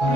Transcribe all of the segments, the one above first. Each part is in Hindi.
आज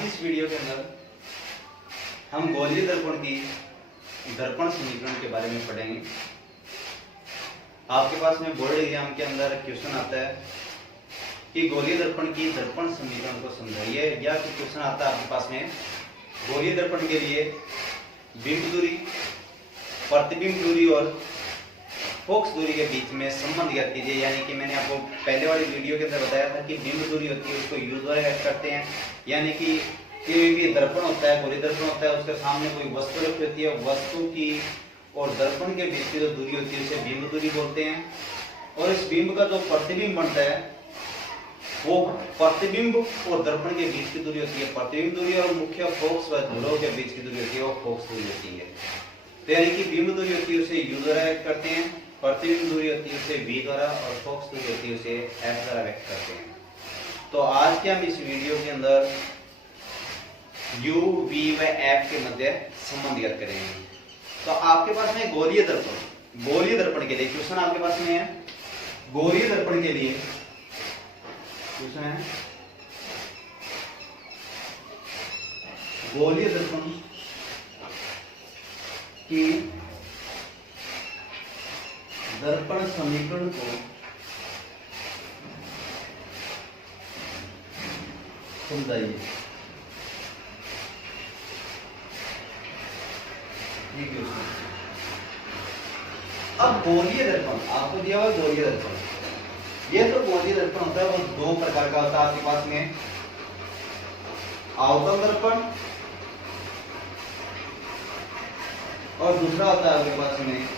की इस वीडियो के अंदर हम गोलीय दर्पण की दर्पण समीकरण के बारे में पढ़ेंगे। आपके पास में बोर्ड एग्जाम के अंदर क्वेश्चन आता है कि गोलीय दर्पण की दर्पण समीकरण को समझाइए, या फिर क्वेश्चन आता है आपके पास में गोलीय दर्पण के लिए बिंब दूरी, प्रतिबिंब दूरी और फोकस दूरी के बीच में संबंध ज्ञात कीजिए। यानी कि मैंने आपको पहले वाली वीडियो के अंदर बताया था कि बिंब दूरी होती है उसको यू द्वारा व्यक्त करते हैं, यानी कि कोई भी दर्पण होता है, गोलीय दर्पण होता है, उसके सामने कोई वस्तु रखी होती है, वस्तु की और दर्पण के बीच की जो दूरी होती है उसे बिंब दूरी बोलते हैं। और इस बिंब का जो प्रतिबिंब बनता है वो प्रतिबिंब और दर्पण के बीच की दूरी होती है प्रतिबिंब दूरी, और मुख्य फोकस व ध्रुव के बीच की दूरी होती है वो फोकस दूरी होती है। तो यानी कि बिंब दूरी होती है उसे यू द्वारा व्यक्त करते हैं, प्रतिबिंब दूरी होती है उसे v द्वारा, और फोकस दूरी होती है उसे f द्वारा व्यक्त करते हैं। तो आज के हम इस वीडियो के अंदर u, v व f के मध्य संबंध ज्ञात करेंगे। तो आपके पास में गोलीय दर्पण के लिए क्वेश्चन आपके पास में है। गोलीय दर्पण के लिए क्वेश्चन है, गोलीय दर्पण की दर्पण समीकरण को समझाइए। अब गोलीय दर्पण आपको दिया हुआ गोलीय दर्पण, ये तो गोलीय दर्पण होता है वो दो प्रकार का होता है आपके पास में, अवतल दर्पण और दूसरा होता है आपके पास में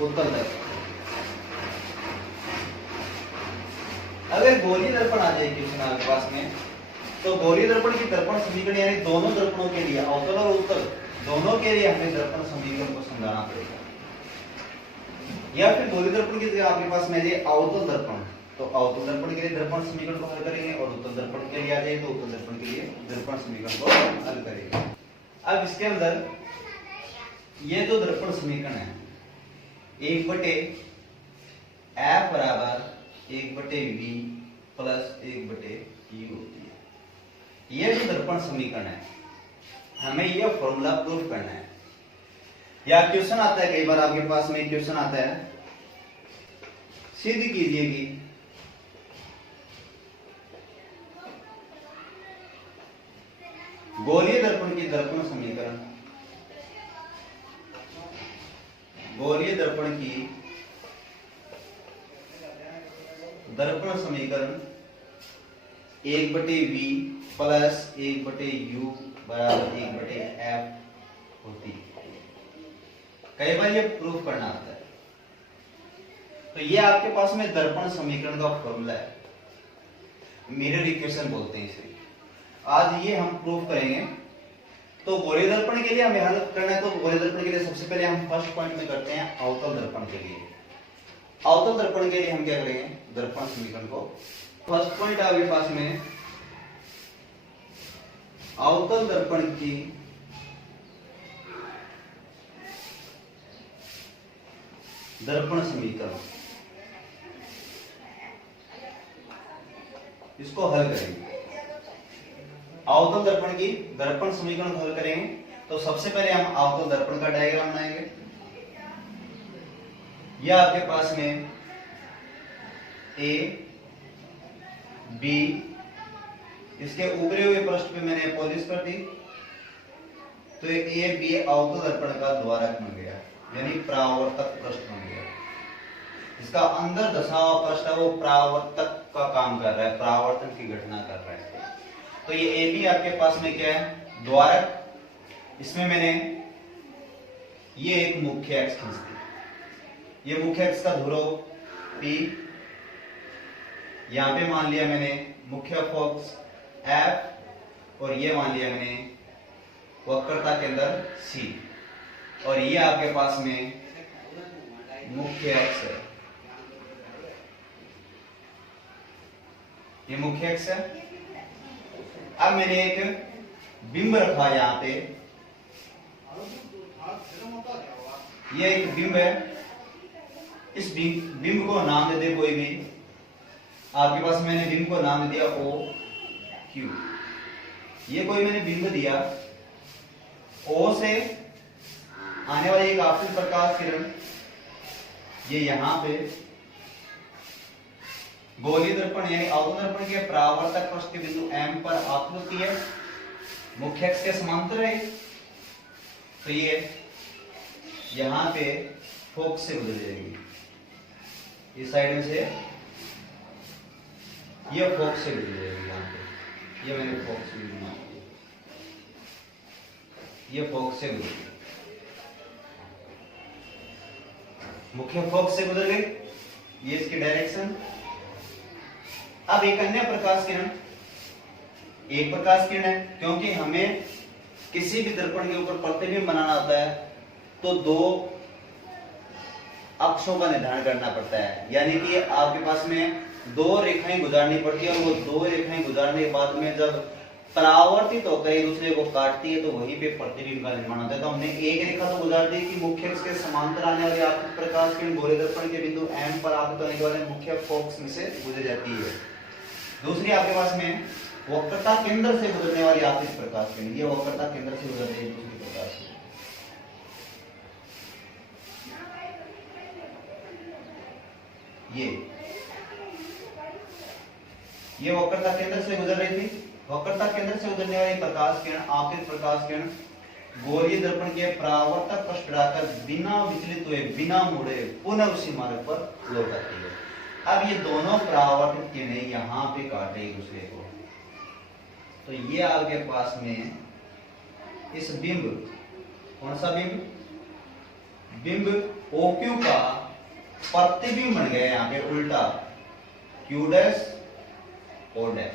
उत्तल दर्पण। अगर गोलीय दर्पण आ जाए क्वेश्चन आपके पास में, तो गोलीय दर्पण की दर्पण समीकरण यानी दोनों दर्पणों के लिए, अवतल और उत्तल दोनों के लिए हमें दर्पण समीकरण को समझाना पड़ेगा। या फिर गोलीय दर्पण की जगह आपके पास में है अवतल दर्पण, तो अवतल दर्पण के लिए दर्पण समीकरण को हल करेंगे, और उत्तल दर्पण के लिए आ जाए तो उत्तल दर्पण के लिए दर्पण समीकरण को हल करेंगे। अब इसके अंदर ये जो दर्पण समीकरण है 1/f बराबर 1/v प्लस 1/u होती है। ये जो दर्पण समीकरण है हमें ये फॉर्मूला प्रूव करना है। या क्वेश्चन आता है, कई बार आपके पास में क्वेश्चन आता है, सिद्ध कीजिए कि गोलीय दर्पण की दर्पण समीकरण, गोलीय दर्पण की दर्पण समीकरण 1/v प्लस 1/u बराबर 1/f होती है। कई बार ये प्रूफ करना आता है। तो ये आपके पास में दर्पण समीकरण का फॉर्मूला है, मिरर इक्वेशन बोलते हैं इसे। आज ये हम प्रूफ करेंगे। तो गोलीय दर्पण के लिए हमें हल करना है, तो गोलीय दर्पण के लिए सबसे पहले हम फर्स्ट पॉइंट में करते हैं अवतल दर्पण के लिए। अवतल दर्पण के लिए हम क्या करेंगे, दर्पण समीकरण को, फर्स्ट पॉइंट आपके पास में अवतल दर्पण की दर्पण समीकरण, इसको हल करेंगे। अवतल दर्पण की दर्पण समीकरण को हल करेंगे। तो सबसे पहले हम अवतल दर्पण का डायग्राम बनाएंगे। यह आपके पास में ए बी, इसके ऊपरी हुए पृष्ठ पे मैंने पॉलिश कर दी, तो ए बी अवतल दर्पण का द्वारक बन गया, यानी परावर्तक पृष्ठ बन गया। इसका अंदर दशा हुआ पृष्ठ है वो परावर्तक का काम कर रहा है, परावर्तन की घटना कर रहा है। तो ये ए बी आपके पास में क्या है, द्वारक। इसमें मैंने ये एक मुख्य अक्ष खींच दी, ये मुख्य अक्ष का ध्रुव P यहाँ पे मान लिया मैंने मुख्य फोकस F और ये मान लिया मैंने वक्रता केंद्र C, और ये आपके पास में मुख्य अक्ष है, ये मुख्य अक्ष है। अब मैंने एक बिंब रखा यहाँ पे, ये एक बिंब है, इस बिंब को नाम दे दे कोई भी, आपके पास मैंने बिंब को नाम दे दिया O Q। ये कोई मैंने बिंब दिया, O से आने वाली एक आपतित प्रकाश किरण ये यहां पे गोलीय दर्पण यानी अवतल दर्पण के परावर्तक पृष्ठ के बिंदु M पर आपतित होती है, मुख्य अक्ष के समांतर है। तो ये यहां पे फोकस से गुजर जाएगी, इस साइड में से ये फोकस से गुजर जाएगी। यहां पे ये मैंने फोकस भी बना दिया, ये फोकस से गुजर गई, मुख्य फोकस से गुजर गई, ये इसकी डायरेक्शन। अब एक अन्य प्रकाश किरण, एक प्रकाश किरण है, क्योंकि हमें किसी भी दर्पण के ऊपर प्रतिबिंब बनाना होता है तो दो अक्षों का निर्धारण करना पड़ता है, यानी कि आपके पास में दो रेखाएं गुजारनी पड़ती है, और वो दो रेखाएं गुजारने के बाद में जब परावर्तित होकर एक दूसरे को काटती है तो वहीं पे प्रतिबिंब का निर्माण होता है। तो हमने एक रेखा तो गुजार दी कि मुख्य अक्ष के समांतर आने वाली आपतित प्रकाश किरण गोलीय दर्पण के बिंदु M पर आपतित होने के बाद मुख्य फोकस में से गुजर जाती है। दूसरी आपके पास में वक्रता केंद्र से गुजरने वाली आपतित प्रकाश किरण, ये वक्रता केंद्र से गुजर रही है दूसरी प्रकाश किरण। ये वक्रता केंद्र से गुजर रही थी। वक्रता केंद्र से गुजरने वाली प्रकाश किरण आपतित प्रकाश किरण गोलीय दर्पण के परावर्तक पर चढ़ाकर बिना विचलित हुए, बिना मुड़े पुनः उसी मार्ग पर लौट आती है। अब ये दोनों परावर्तित किरणें यहाँ पे काट रही एक दूसरे को, तो ये आपके पास में इस बिंब, कौन सा बिंब, बिंब OQ का प्रतिबिंब बन गया यहाँ पे उल्टा Q डैश O डैश,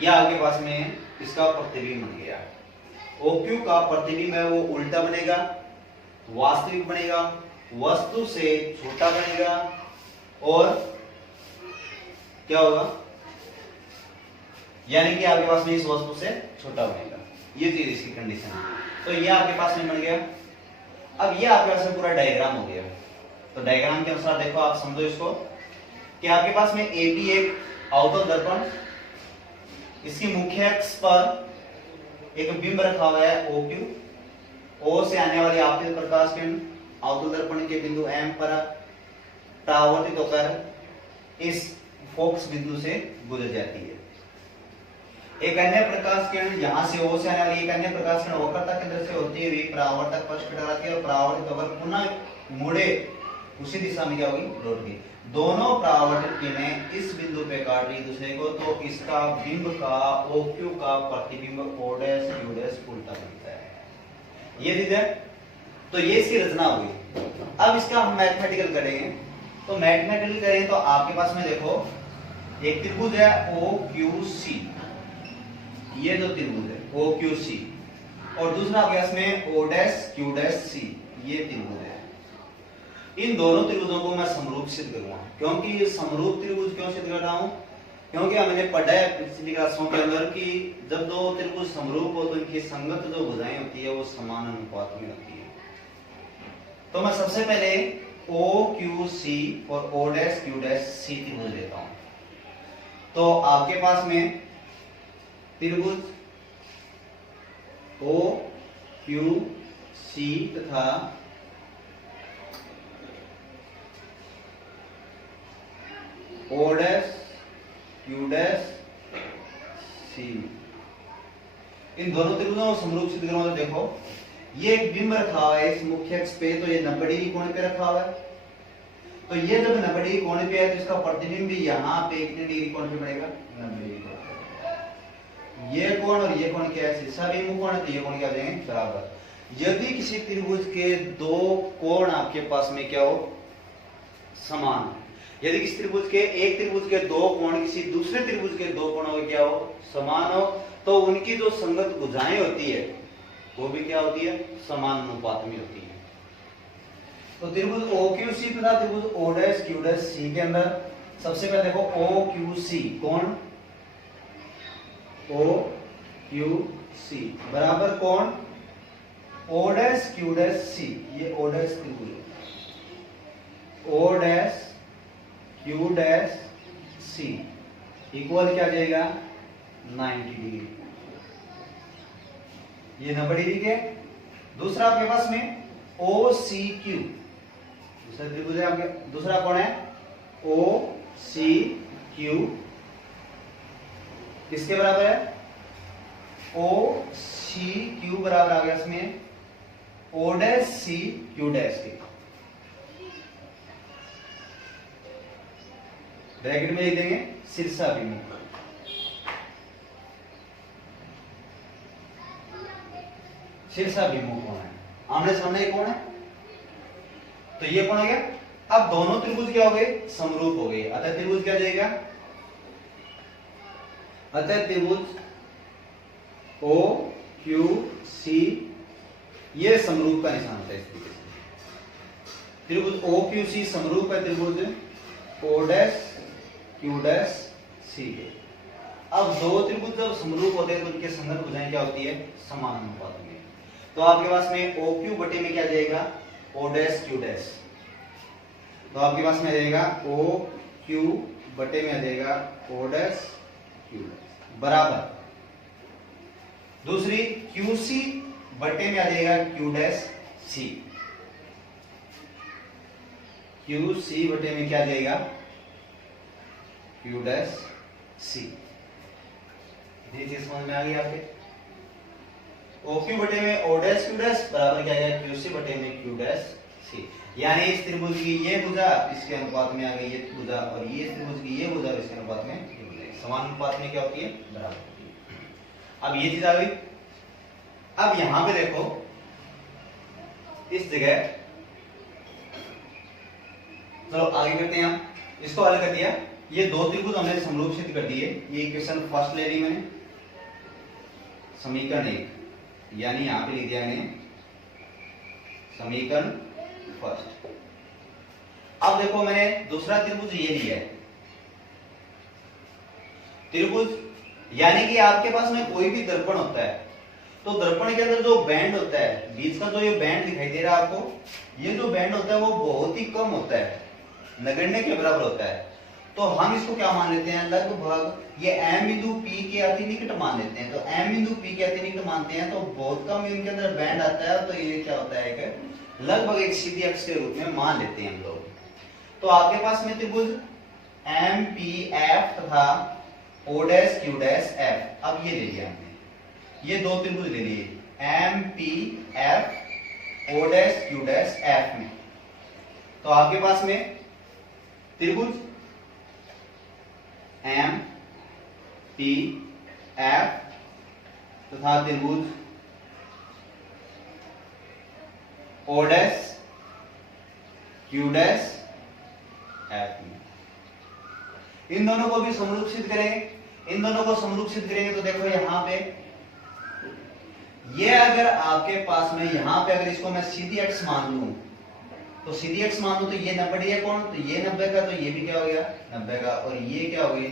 यह आपके पास में इसका प्रतिबिंब बन गया। OQ का प्रतिबिंब है वो उल्टा बनेगा, वास्तविक बनेगा, वस्तु से छोटा बनेगा, और क्या होगा, यानी कि आपके पास में इस वस्तु से छोटा बनेगा। ये चीज इसकी कंडीशन है। तो ये आपके पास में बन गया। अब ये आपके पास में पूरा डायग्राम हो गया। तो डायग्राम के अनुसार देखो, आप समझो इसको कि आपके पास में AP एक अवतल दर्पण, इसकी मुख्य अक्ष पर एक बिंब रखा हुआ है OQ, O से आने वाली आपतित प्रकाश किरण अवतल दर्पण के बिंदु M पर परावर्तित होकर इस फोकस बिंदु से गुजर जाती है। एक अन्य प्रकाश किरण यहां से O से आने वाली एक अन्य प्रकाश किरण वक्रता केंद्र से होती हुई परावर्तक पक्ष पर टकराती है और परावर्तित होकर पुनः मुड़े उसी दिशा में क्या होगी, लौट गई। दोनों परावर्तित किरणें इस बिंदु पे काट रही दूसरे को, तो इसका बिंब का OQ का प्रतिबिंब O डैश Q डैश उल्टा बनता है। ये चीज है। तो ये इसकी रचना हुई। अब इसका हम मैथमेटिकल करेंगे। तो मैथमेटिकल करें तो आपके पास में देखो एक त्रिभुज है OQC, ये जो त्रिभुज है OQC, और दूसरा आपके पास में O dash Q dash C, ये त्रिभुज है। इन दोनों त्रिभुजों को मैं समरूप सिद्ध करूंगा। क्योंकि समरूप त्रिभुज क्यों सिद्ध कर रहा हूं, क्योंकि हमने पढ़ा है पिछली क्लासों के अंदर कि जब दो त्रिभुज समरूप हो तो इनकी संगत जो भुजाएं होती है वो समान अनुपात में होती है। तो मैं सबसे पहले OQC और O dash Q dash C त्रिभुज लेता हूं। तो आपके पास में त्रिभुज OQC तथा O dash Q dash C, इन दोनों त्रिभुजों को समरूप सिद्ध करूंगा। तो देखो ये एक बिंब रखा हुआ है इस मुख्य अक्ष पे, तो ये 90 डिग्री कोण पे रखा हुआ है। तो ये जब 90 डिग्री कोण पे है तो इसका प्रतिबिंब भी यहाँ पे कितने डिग्री कोण पे पड़ेगा, 90 डिग्री कोण पे। ये कोण और ये कोण क्या है, शीर्षाभिमुख कोण है, तो ये कोण क्या हो जाएंगे, बराबर। यदि किसी त्रिभुज के दो कोण आपके पास में क्या हो, समान, यदि किसी त्रिभुज के एक त्रिभुज के दो कोण किसी दूसरे त्रिभुज के दो कोणों के क्या हो, समान हो, तो उनकी जो संगत भुजाएं होती है वो भी क्या होती है, समान अनुपात में होती है। तो त्रिभुज OQC तथा त्रिभुज O'Q' के अंदर सबसे पहले देखो OQC कौन, OQC बराबर कौन, O'Q' ये O' त्रिभुज O'Q' इक्वल क्या आ जाएगा 90 डिग्री, ये 90 डिग्री के। दूसरा आपके पास में OCQ, दूसरा त्रिभुज है आपके, दूसरा कौन है OCQ, किसके बराबर है, OCQ बराबर आ गया इसमें O'CQ' के। ब्रैकेट में लिख देंगे शीर्षाभिमुख, शीर्षाभिमुख कौन है, आमने सामने कौन है, तो ये कौन हो गया। अब दोनों त्रिभुज क्या हो गए, समरूप हो गए, अतः त्रिभुज क्या जाएगा, अतः त्रिभुज OQC ये समरूप का निशान होता है। इस तरीके से त्रिभुज OQC समरूप है त्रिभुज O'Q' के। अब दो त्रिभुज जब समरूप होते हैं तो उनके संगत भुजाएं क्या होती है, समान अनुपात में। तो आपके पास में OQ बटे में क्या जाएगा, O'Q', तो आपके पास में आ जाएगा OQ बटे में आ जाएगा O'Q' बराबर, दूसरी QC बटे में आ जाएगा Q', QC बटे में क्या आ जाएगा Q'। ये चीज समझ में आ गई आपके। OQ बटे में O'Q' बराबर क्या आएगा QC बटे में Q'। यानी इस त्रिभुज की ये भुजा इसके अनुपात में आ गई ये भुजा, और ये इस त्रिभुज की ये भुजा इसके अनुपात में ये भुजा समान अनुपात में क्या होती है, बराबर होती है। अब ये चीज आ गई। अब यहां पे देखो इस जगह, चलो आगे करते हैं, हम इसको हल कर दिया, ये दो त्रिभुज हमने समरूप सिद्ध कर दिए। ये इक्वेशन फर्स्ट ले ली मैंने, समीकरण 1, यानी यहां पे लिख दिया मैंने समीकरण फर्स्ट। अब देखो मैंने दूसरा त्रिभुज ये लिया है, त्रिभुज यानी कि आपके पास में कोई भी दर्पण होता है तो दर्पण के अंदर जो बैंड होता है, बीच का जो ये बैंड दिखाई दे रहा है आपको, ये जो बैंड होता है वो बहुत ही कम होता है, नगण्य के बराबर होता है। तो हम इसको क्या मान लेते हैं, लगभग ये M बिंदु P के अति निकट मान लेते हैं। तो M बिंदु P के अति निकट मानते हैं तो बहुत कम इनके अंदर बैंड आता है, तो ये क्या होता है कि लगभग एक सीधी अक्ष के रूप में मान लेते हैं हम लोग। तो आपके पास में त्रिभुज MPF तथा O'Q', अब ये ले लिया हमने, ये दो त्रिभुज ले लिए MPF O'Q' में। तो आपके पास में त्रिभुज MPF तथा त्रिभुज O'Q' में, इन दोनों को भी समरूप सिद्ध करेंगे। इन दोनों को समरूप सिद्ध करेंगे तो देखो यहां पे ये अगर आपके पास में यहां पे अगर इसको मैं सीधी अक्ष मान लूं, तो सीधी अक्ष मान लूं तो ये 90 डिग्री कोण, तो ये 90 का, तो ये भी क्या हो गया 90 का, और ये क्या हो गई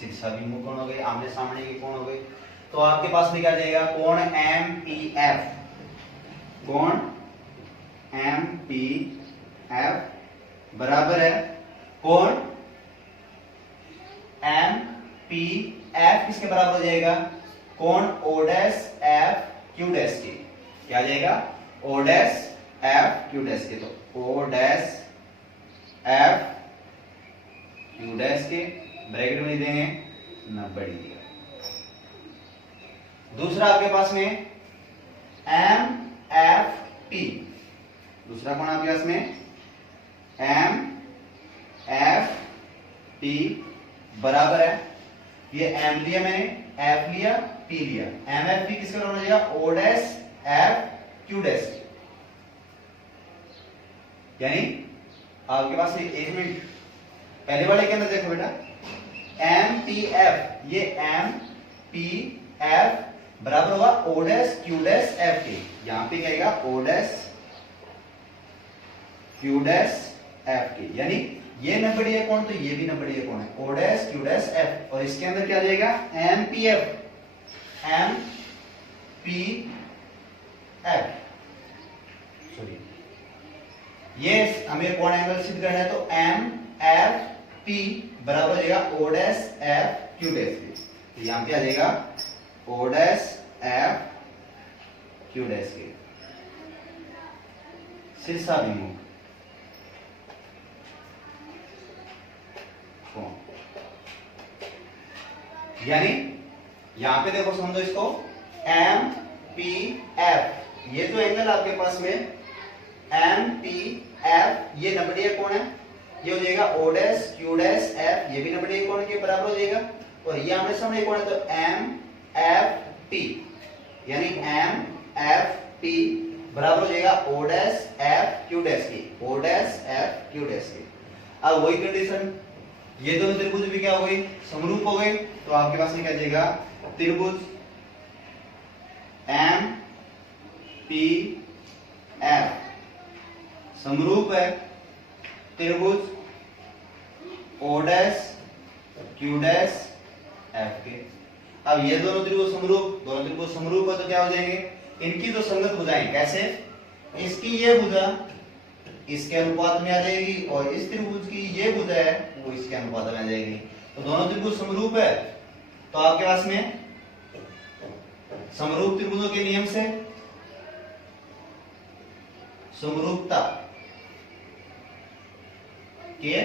शीर्षाभिमुख कोण हो गई, आमने सामने की कोण हो गई। तो आपके पास में क्या जाएगा, कोण MPF, कोण MPF बराबर है कोण MPF किसके बराबर हो जाएगा, कोण O'Q' के, क्या जाएगा O'Q' के, तो O'Q' के ब्रैकेट में देंगे 90 डिग्री। दूसरा आपके पास में MFP, दूसरा कोण आपके पास में MFP बराबर है, ये M लिया मैंने, F लिया, P लिया, MFP किसका बराबर हो जाएगा O'Q'। यानी आपके पास एक मिनट पहले वाले के अंदर देखो बेटा, एम पी एफ, ये एम पी एफ बराबर होगा O dash Q dash F के। यहां पे क्या आएगा, O dash Q dash F के, यानी ये नंबरीय कोण तो ये भी नंबरीय कोण है, O dash Q dash F. और इसके अंदर क्या आ जाएगा, M P F, M P F, sorry ये हमें कोण एंगल सिद्ध करना है, तो एम एफ पी बराबर हो जाएगा O dash F Q dash के। तो यहां पे आ जाएगा O dash F Q dash के। शीर्षाभिमुख कोण, यानी यहां पे देखो समझो इसको, एम पी एफ, ये जो एंगल आपके पास में एम पी एफ, ये नंबरीय कोण है, ये हो जाएगा O dash Q dash F, ये भी नंबरीय कोण के बराबर हो जाएगा। और ये आमने सामने कोण है, तो एम एफ टी, यानी एम एफ टी बराबर हो जाएगा O dash F Q dash की, O dash F Q dash की। अब वही कंडीशन, ये दोनों त्रिभुज भी क्या हो गई, समरूप हो गए। तो आपके पास में क्या जाएगा, त्रिभुज एम पी एफ समरूप है त्रिभुज O dash Q dash F के। अब ये दोनों त्रिभुज समरूप है तो क्या हो जाएंगे, इनकी जो संगत भुजाएं, कैसे, इसकी ये भुजा इसके अनुपात में आ जाएगी और इस त्रिभुज की ये भुजा है वो इसके अनुपात में आ जाएगी। तो दोनों त्रिभुज समरूप है, तो आपके पास में समरूप त्रिभुजों के नियम से, समरूपता के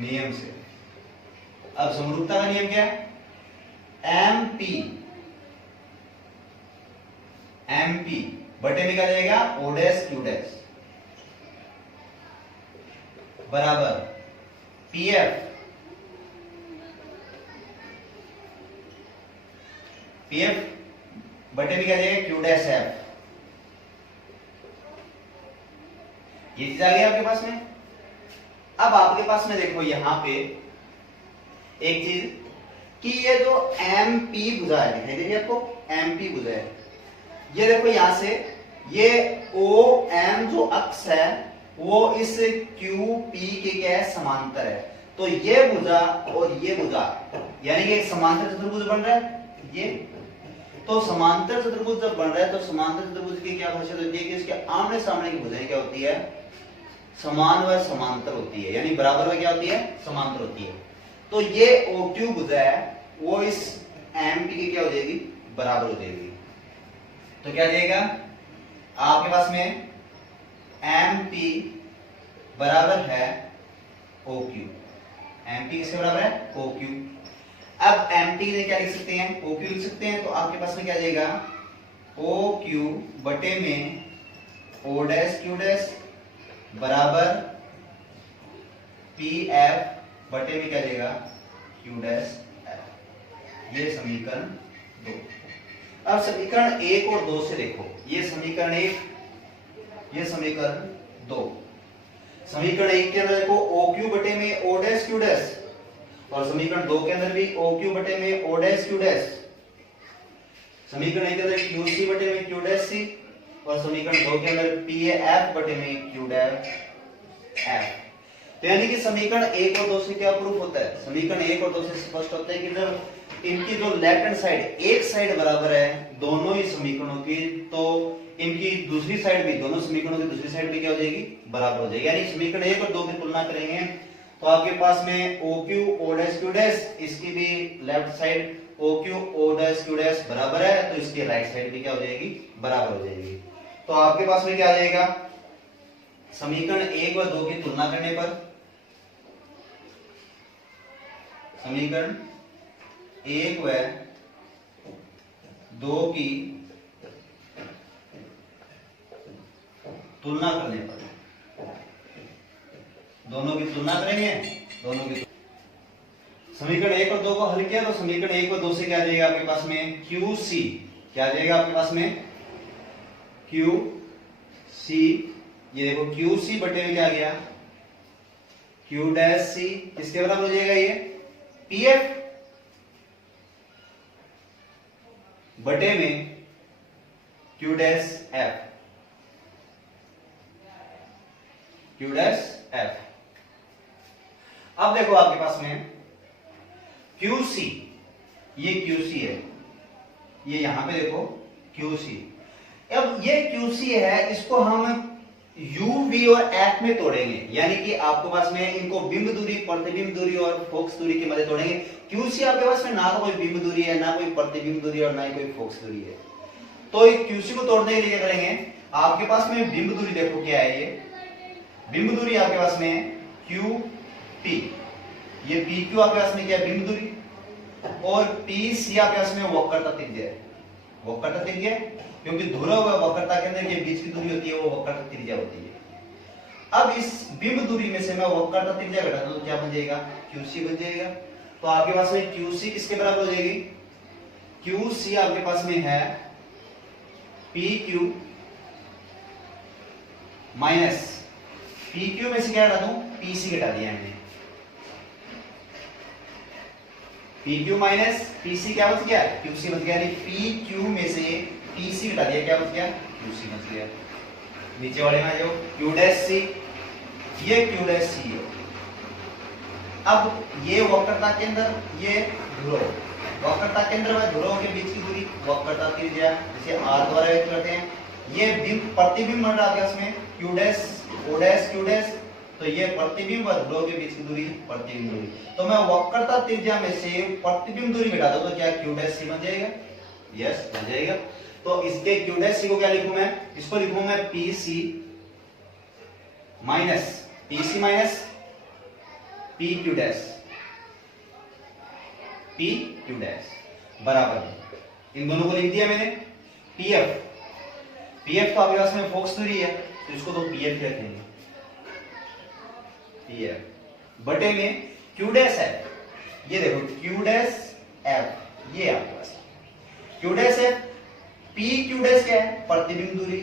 नियम से, अब समरूपता का नियम क्या है, एम पी बटे में क्या जाएगा, ओ डैश क्यू डैश बराबर पी एफ बटे में क्या जाएगा, क्यू डैश एफ। ये चीज आ गई आपके पास में। अब आपके पास में देखो यहां पे एक चीज कि ये जो एम पी भुजा है, दिखाई दे रही है आपको, एम पी भुजा है, ये देखो यहां से ये ओ एम जो अक्ष है वो इस क्यू पी के क्या है, समांतर है। तो ये भुजा और ये भुजा यानी कि एक समांतर चतुर्भुज बन रहा है ये। तो समांतर चतुर्भुज जब बन रहा है तो समांतर चतुर्भुज की क्या खासियत होती है कि इसके आमने सामने की भुजाएं क्या होती है, समान व समांतर होती है, यानी बराबर में क्या होती है, समांतर होती है। तो ये ओ क्यू भुजा है वो इस एम पी की क्या हो जाएगी, बराबर हो जाएगी। तो क्या जाएगा आपके पास में एम पी बराबर है ओ क्यू, एम पी किसके बराबर है, ओ क्यू। अब एम पी क्या लिख सकते हैं, ओ क्यू लिख सकते हैं। तो आपके पास में क्या जाएगा, ओ क्यू बटे में ओ डैश क्यू डैश बराबर पी एफ बटे में क्या जाएगा, क्यू डैश एफ। ये समीकरण 2। अब समीकरण 1 और 2 से देखो, ये समीकरण 1, ये समीकरण 2। समीकरण 1 के अंदर देखो ओ क्यू बटे में ओ डैश क्यू डैश, और समीकरण 2 के अंदर भी ओ क्यू बटे में ओ डैश क्यू डैश। समीकरण 1 के अंदर क्यू सी बटे में क्यू डैश सी, और समीकरण 2 के अंदर पी एफ बटे में क्यू डैश एफ। तो यानी कि समीकरण 1 और 2 से क्या प्रूफ होता है, समीकरण 1 और 2 से स्पष्ट होता है कि जब इनकी जो लेफ्ट हैंड साइड एक साइड बराबर है दोनों ही समीकरणों की, तो इनकी दूसरी साइड भी, दोनों समीकरणों की दूसरी साइड भी क्या हो जाएगी, बराबर हो जाएगी। यानी समीकरण 1 और 2 की तुलना करेंगे तो आपके पास में O Q O dash Q dash, इसकी भी left side O Q O dash Q dash बराबर है, तो इसकी राइट साइड भी क्या हो जाएगी, बराबर हो जाएगी। तो आपके पास में क्या आ जाएगा, समीकरण 1 व 2 की तुलना करने पर, समीकरण 1 व 2 की तुलना करने पर, दोनों की तुलना करेंगे, दोनों की समीकरण 1 और 2 को हल किया तो समीकरण 1 और 2 से क्या आ जाएगा आपके पास में, क्यू सी क्या आ जाएगा आपके पास में, क्यू सी। ये देखो क्यू सी बटे में क्या आ गया, क्यू डैश सी किसके बराबर हो जाएगा ये पी एफ बटे में Q dash F, Q dash F. अब देखो आपके पास में क्यू सी, ये क्यू सी है, ये यहां पे देखो क्यू सी। अब ये क्यू सी है, इसको हम यू वी और एफ में तोड़ेंगे, यानी कि आपके पास में इनको बिंब दूरी, प्रतिबिंब दूरी और फोकस दूरी के मध्य तोड़ेंगे। क्यू सी आपके पास में ना तो कोई बिंब दूरी है, ना कोई प्रतिबिंब दूरी और ना ही कोई फोकस दूरी है। तो क्यू सी को तोड़ने के लिए क्या करेंगे, आपके पास में बिंब दूरी देखो क्या है, ये बिंब दूरी आपके पास में क्यू पी, ये पी क्यू आपके पास में क्या है बिंब दूरी, और पी सी आपके पास में वक्रता त्रिज्या है, वक्रता त्रिज्या, क्योंकि ध्रुव व वक्रता के अंदर के बीच की दूरी होती है वो वक्रता त्रिज्या होती है। अब इस बिंब दूरी में से मैं वक्रता त्रिज्या घटा दूं तो क्या बन जाएगा, QC बन जाएगा। तो आपके पास में QC किसके बराबर हो जाएगी, QC आपके पास में है PQ माइनस PQ में से क्या घटा दूं, PC घटा दिया हमने, PQ माइनस PC क्या बच गया, QC बच गया, यानी PQ में से PC घटा दिया, क्या बच गया, QC बच गया। नीचे वाले में आ जाओ, Q डैश C, ये Q डैश C है। अब ये वक्रता के अंदर, ये ध्रुव, वक्रता के अंदर व ध्रुवों के बीच की दूरी वक्रता त्रिज्या, जिसे R द्वारा व्यक्त करते हैं। ये बिंब प्रतिबिंब बन रहा है इसमें Q dash O dash Q dash, तो ये प्रतिबिंब व ध्रुव के बीच की दूरी प्रतिबिंब दूरी। तो मैं वक्रता त्रिज्या में से प्रतिबिंब दूरी घटा दूं तो क्या Q डैश C बन जाएगा, यस बन जाएगा। तो इसके Q डैश C को क्या लिखूं मैं, इसको लिखूं मैं PC minus PQ dash, PQ dash बराबर है, इन दोनों को लिख दिया मैंने। PF तो आपके पास में फोकस दूरी है, तो इसको तो PF रखेंगे, PF बटे में Q डैश F, ये देखो Q डैश F, ये आपके पास Q dash F, PQ dash क्या है प्रतिबिंब दूरी,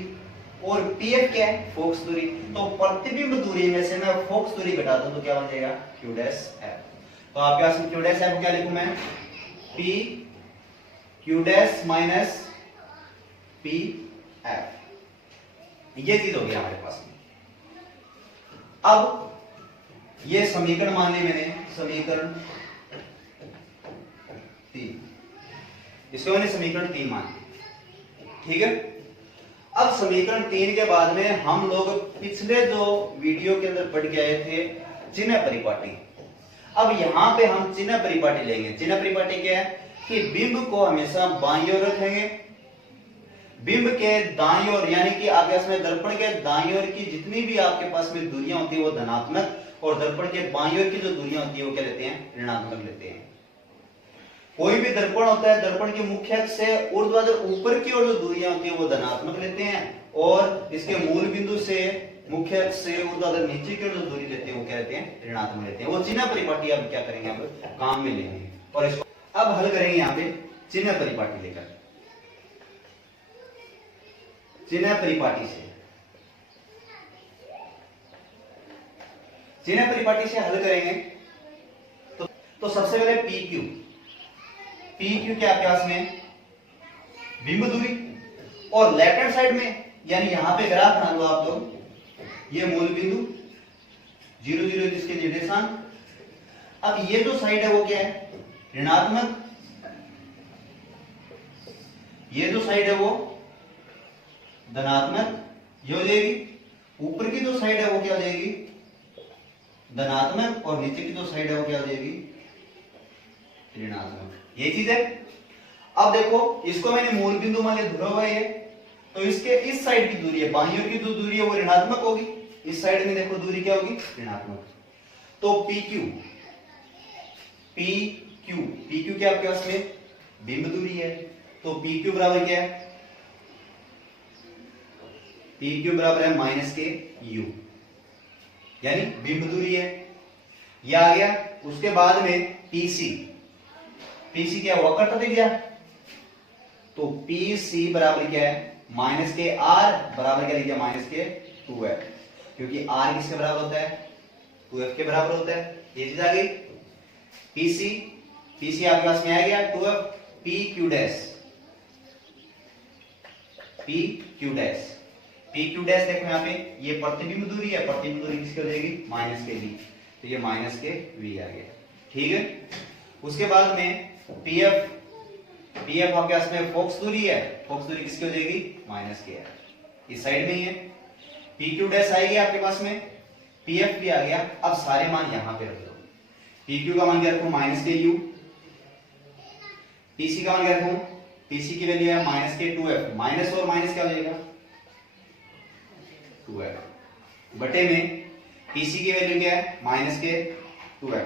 और PF क्या है फोकस दूरी। तो प्रतिबिंब दूरी में से मैं फोकस दूरी घटा दूं तो क्या बन जाएगा, Q डैश F। तो आपके पास में Q डैश F क्या लिखूं मैं, PQ डैश माइनस PF, ये चीज हो गया हमारे पास में। अब ये समीकरण मान ली मैंने, समीकरण 3, इसको मैंने समीकरण 3 मान लिया, ठीक है। अब समीकरण 3 के बाद में हम लोग पिछले जो वीडियो के अंदर पढ़ के आए थे चिन्ह परिपाटी। अब यहां पे हम चिन्ह परिपाटी लेंगे। चिन्ह परिपाटी क्या है कि बिंब को हमेशा बाईं ओर रखेंगे, बिंब के दाईं ओर यानी कि आपके पास में दर्पण के दाईं ओर की जितनी भी आपके पास में दूरियां होती है वो धनात्मक, और दर्पण के बाईं ओर की जो दूरियां होती है वो क्या लेते हैं, ऋणात्मक लेते हैं। कोई भी दर्पण होता है, दर्पण के मुख्य अक्ष से ऊर्ध्वाधर ऊपर की ओर जो दूरियां होती है वो धनात्मक लेते हैं, और इसके मूल बिंदु से मुख्य अक्ष से ऊर्ध्वाधर नीचे की ओर जो दूरी लेते हैं वो क्या लेते हैं, ऋणात्मक लेते हैं। वो चिन्ह परिपाटी अब क्या करेंगे, अब काम में लेंगे और इसको अब हल करेंगे यहाँ पे चिन्ह परिपाटी लेकर। चिन्ह परिपाटी से, चिन्ह परिपाटी से हल करेंगे तो सबसे पहले PQ क्या आपके पास में बिंब दूरी, और लेफ्ट हैंड साइड में यानी यहां पे ग्राफ बना लो आप लोग, ये मूल बिंदु 0 0 जिसके निर्देशांक। अब ये जो साइड है वो क्या है, ऋणात्मक, ये जो साइड है वो धनात्मक, ये हो जाएगी। ऊपर की जो साइड है वो क्या हो जाएगी, धनात्मक, और नीचे की जो साइड है वो क्या हो जाएगी, ऋणात्मक। ये चीज है। अब देखो इसको मैंने मूल बिंदु मान लिया, ध्रुव है ये, तो इसके इस साइड की दूरी है, बाईं ओर की जो दूरी है वो ऋणात्मक होगी, इस साइड में देखो दूरी क्या होगी, ऋणात्मक। तो PQ क्या आपके पास में बिंब दूरी है, तो PQ बराबर क्या है, PQ बराबर है माइनस के U, यानी बिंब दूरी है, ये आ गया। उसके बाद में PC क्या वक्रता त्रिज्या, तो PC बराबर क्या है माइनस के R, बराबर क्या लिखा माइनस के 2F, क्योंकि R किसके बराबर होता है, 2f के बराबर होता है। ये चीज आ गई। पीसी, पीसी आपके पास में आ गया 2f P Q dash, P Q dash, P Q dash देखो यहाँ पे ये प्रतिबिंब दूरी है, प्रतिबिंब दूरी किसकी हो जाएगी माइनस के वी, तो ये माइनस के वी आ गया। ठीक है, उसके बाद में पीएफ, पीएफ आपके पास में फोक्स दूरी है, फोक्स दूरी किसकी हो जाएगी माइनस के, इस साइड में ही है। पी क्यू डैश आएगी आपके पास में, पीएफ भी आ गया। अब सारे मान यहां पे रख दो। पी क्यू का मान क्या रखूं माइनस के यू, पीसी का मान क्या रखूं, पीसी की वैल्यू है माइनस के 2f, माइनस और माइनस क्या हो जाएगा 2f बटे में पीसी की वैल्यू क्या है माइनस के 2f,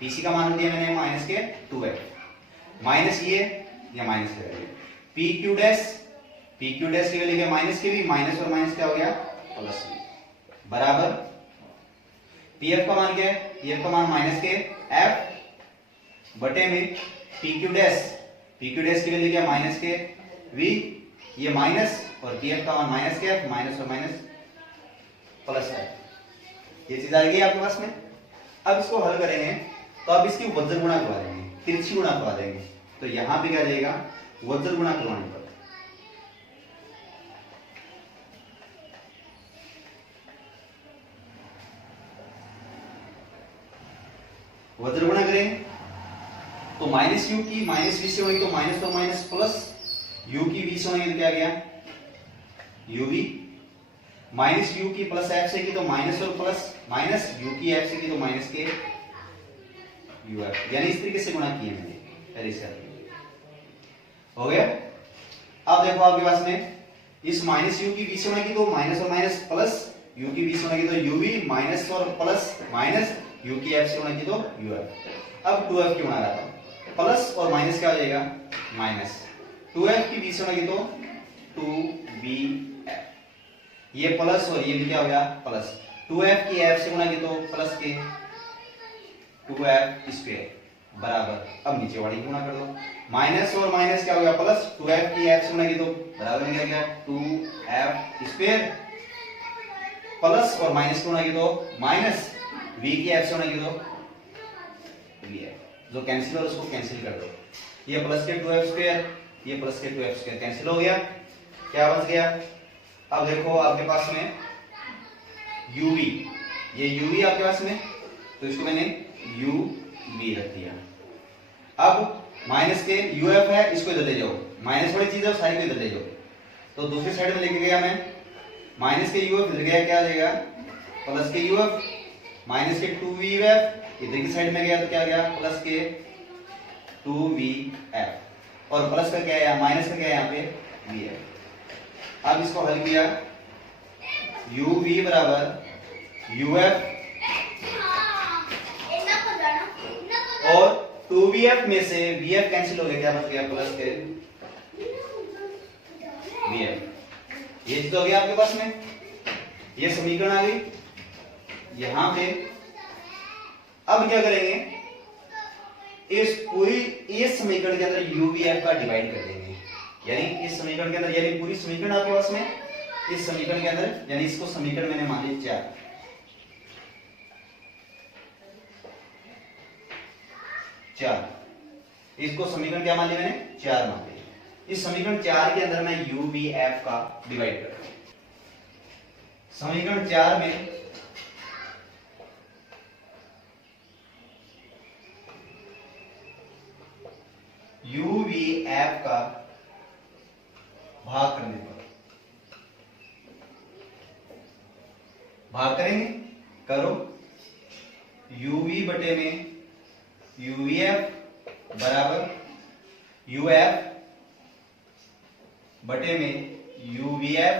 पीसी का मान दिया मैंने माइनस के 2f, माइनस ये या माइनस की value P Q dash, P Q dash की वैल्यू क्या माइनस के भी, माइनस और माइनस क्या हो गया प्लस भी, बराबर पीएफ का मान क्या है, पीएफ का मान माइनस के एफ बटे में P Q dash, P Q dash की वैल्यू क्या माइनस के वी, ये माइनस और पीएफ का मान माइनस के एफ, माइनस और माइनस प्लस है। ये चीज आ गई आपके पास में। अब इसको हल करेंगे तो अब इसकी वज्र गुणा करवा देंगे, तिरछी गुणा करवा देंगे, तो यहां पे क्या आ जाएगा वज्र गुणा करवाने पर वज्र गुणा करेंगे तो माइनस यू की माइनस वी से होगी तो माइनस और माइनस प्लस, यू की वी से होगी तो क्या गया यूवी, माइनस यू की प्लस एफ से की तो माइनस और प्लस, माइनस यू की एफ से की तो माइनस के यू एफ, यानी इस तरीके से गुणा किए मैंने पहले से हो गया। अब देखो आपके पास में इस माइनस यू की वी से होने की तो माइनस और माइनस प्लस, यू की वी से होने की तो यूवी, माइनस और प्लस माइनस, यू की एफ से होने की तो यूएफ। अब 2f की गुणा करता हूं, प्लस और माइनस क्या हो जाएगा माइनस, 2f की वी से होने की तो 2bf, ये प्लस और ये भी क्या हो गया प्लस, 2f की f से गुणा की तो प्लस के 2f स्क्वायर बराबर, अब नीचे वाली गुणा कर दो, माइनस और माइनस क्या हो गया प्लस, 2f की f से गुणा की तो बराबर में क्या गया 2f स्क्वायर, प्लस और माइनस की गुणा की तो माइनस, v की f से गुणा की तो जो कैंसिल और उसको कैंसिल कर दो, ये प्लस के 2f स्क्वायर, ये प्लस के 2f स्क्वायर कैंसिल हो गया, क्या बच गया। अब देखो आपके पास में uv, ये uv आपके पास में तो इसको मैंने uv रख दिया। अब माइनस के uf है, इसको इधर ले जाओ, माइनस वाली चीज है सारी को इधर ले जाओ, तो दूसरी साइड में लेके गया मैं, माइनस के uf इधर गया क्या आ जाएगा प्लस के uf, माइनस के 2vf इधर की साइड में गया तो क्या गया प्लस के 2vf, और प्लस का क्या है माइनस का क्या है यहाँ पे vf। अब इसको हल किया uv बराबर uf और 2vf में से vf कैंसिल हो गया, क्या बच गया प्लस के vf। ये चीज हो गया आपके पास में, ये समीकरण आ गई यहां पे। अब क्या करेंगे इस पूरी इस समीकरण के अंदर uvf का डिवाइड कर देंगे, यानी इस समीकरण के अंदर, यानी पूरी समीकरण आपके पास में इस समीकरण के अंदर, यानी इसको समीकरण मैंने मान ली 4, इसको समीकरण क्या मान लिया मैंने 4 मान लिया। इस समीकरण 4 के अंदर मैं uvf का डिवाइड कर रहा हूं। समीकरण 4 में uvf का भाग करने पर, भाग करेंगे करो, uv बटे में uvf बराबर uf बटे में uvf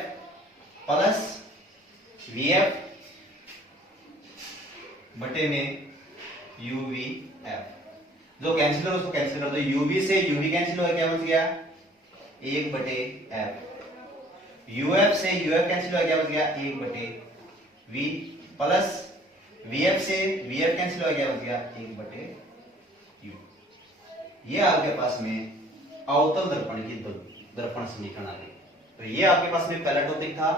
प्लस vf बटे में uvf, जो कैंसिल हो उसको कैंसिल कर दो, uv से uv कैंसिल हो गया, क्या बच गया 1 बटे f, uf से uf कैंसिल हो गया, क्या बच गया 1 बटे v, प्लस vf से vf कैंसिल हो गया, बच गया 1 बटे u। ये आपके पास में अवतल दर्पण की दर्पण समीकरण आ गई। तो ये आपके पास में पहला टॉपिक था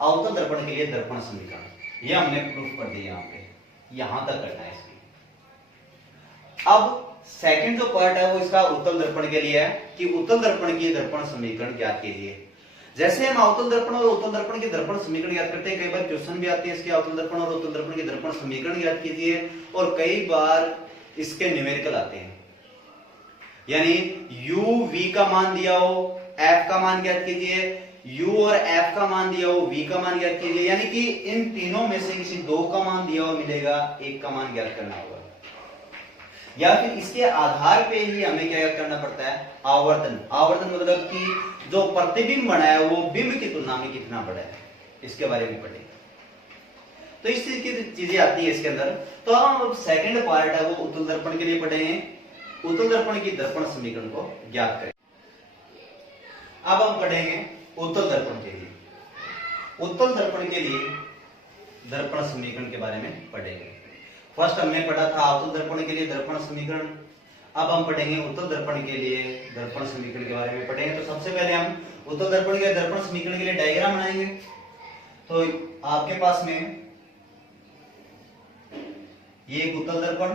अवतल दर्पण के लिए दर्पण समीकरण, ये हमने प्रूफ कर दिया यहाँ पे। यहां तक करना है इसकी। अब सेकंड जो पार्ट है वो इसका उत्तल दर्पण के लिए है कि उत्तल दर्पण की दर्पण समीकरण ज्ञात कीजिए। जैसे हम अवतल दर्पण और उत्तल दर्पण के दर्पण समीकरण ज्ञात करते हैं, कई बार क्वेश्चन भी आते हैं इसके अवतल दर्पण और उत्तल दर्पण के दर्पण समीकरण ज्ञात कीजिए, और कई बार इसके न्यूमेरिकल आते हैं, यानी u v का मान दिया हो, f का मान ज्ञात कीजिए, u और f का मान दिया हो, v का मान ज्ञात कीजिए, यानी कि इन तीनों में से किसी दो का मान दिया हो मिलेगा, एक का मान ज्ञात करना होगा, या फिर इसके आधार पे ही हमें क्या करना पड़ता है, आवर्तन। आवर्तन मतलब कि जो प्रतिबिंब बना है वो बिंब की तुलना में कितना बड़ा है, इसके बारे में पढ़ेंगे। तो इस तरीके की चीजें आती है इसके अंदर। तो हम सेकंड पार्ट है वो उत्तल दर्पण के लिए पढ़ेंगे, उत्तल दर्पण की दर्पण समीकरण को ज्ञात करें। अब हम पढ़ेंगे उत्तल दर्पण के लिए, उत्तल दर्पण के लिए दर्पण समीकरण के बारे में पढ़ेंगे। फर्स्ट हमने पढ़ा था अवतल दर्पण के लिए दर्पण समीकरण, अब हम पढ़ेंगे उत्तल दर्पण के लिए दर्पण समीकरण के बारे में पढ़ेंगे। तो सबसे पहले हम उत्तल दर्पण के दर्पण समीकरण के लिए डायग्राम बनाएंगे। तो आपके पास में ये एक उत्तल दर्पण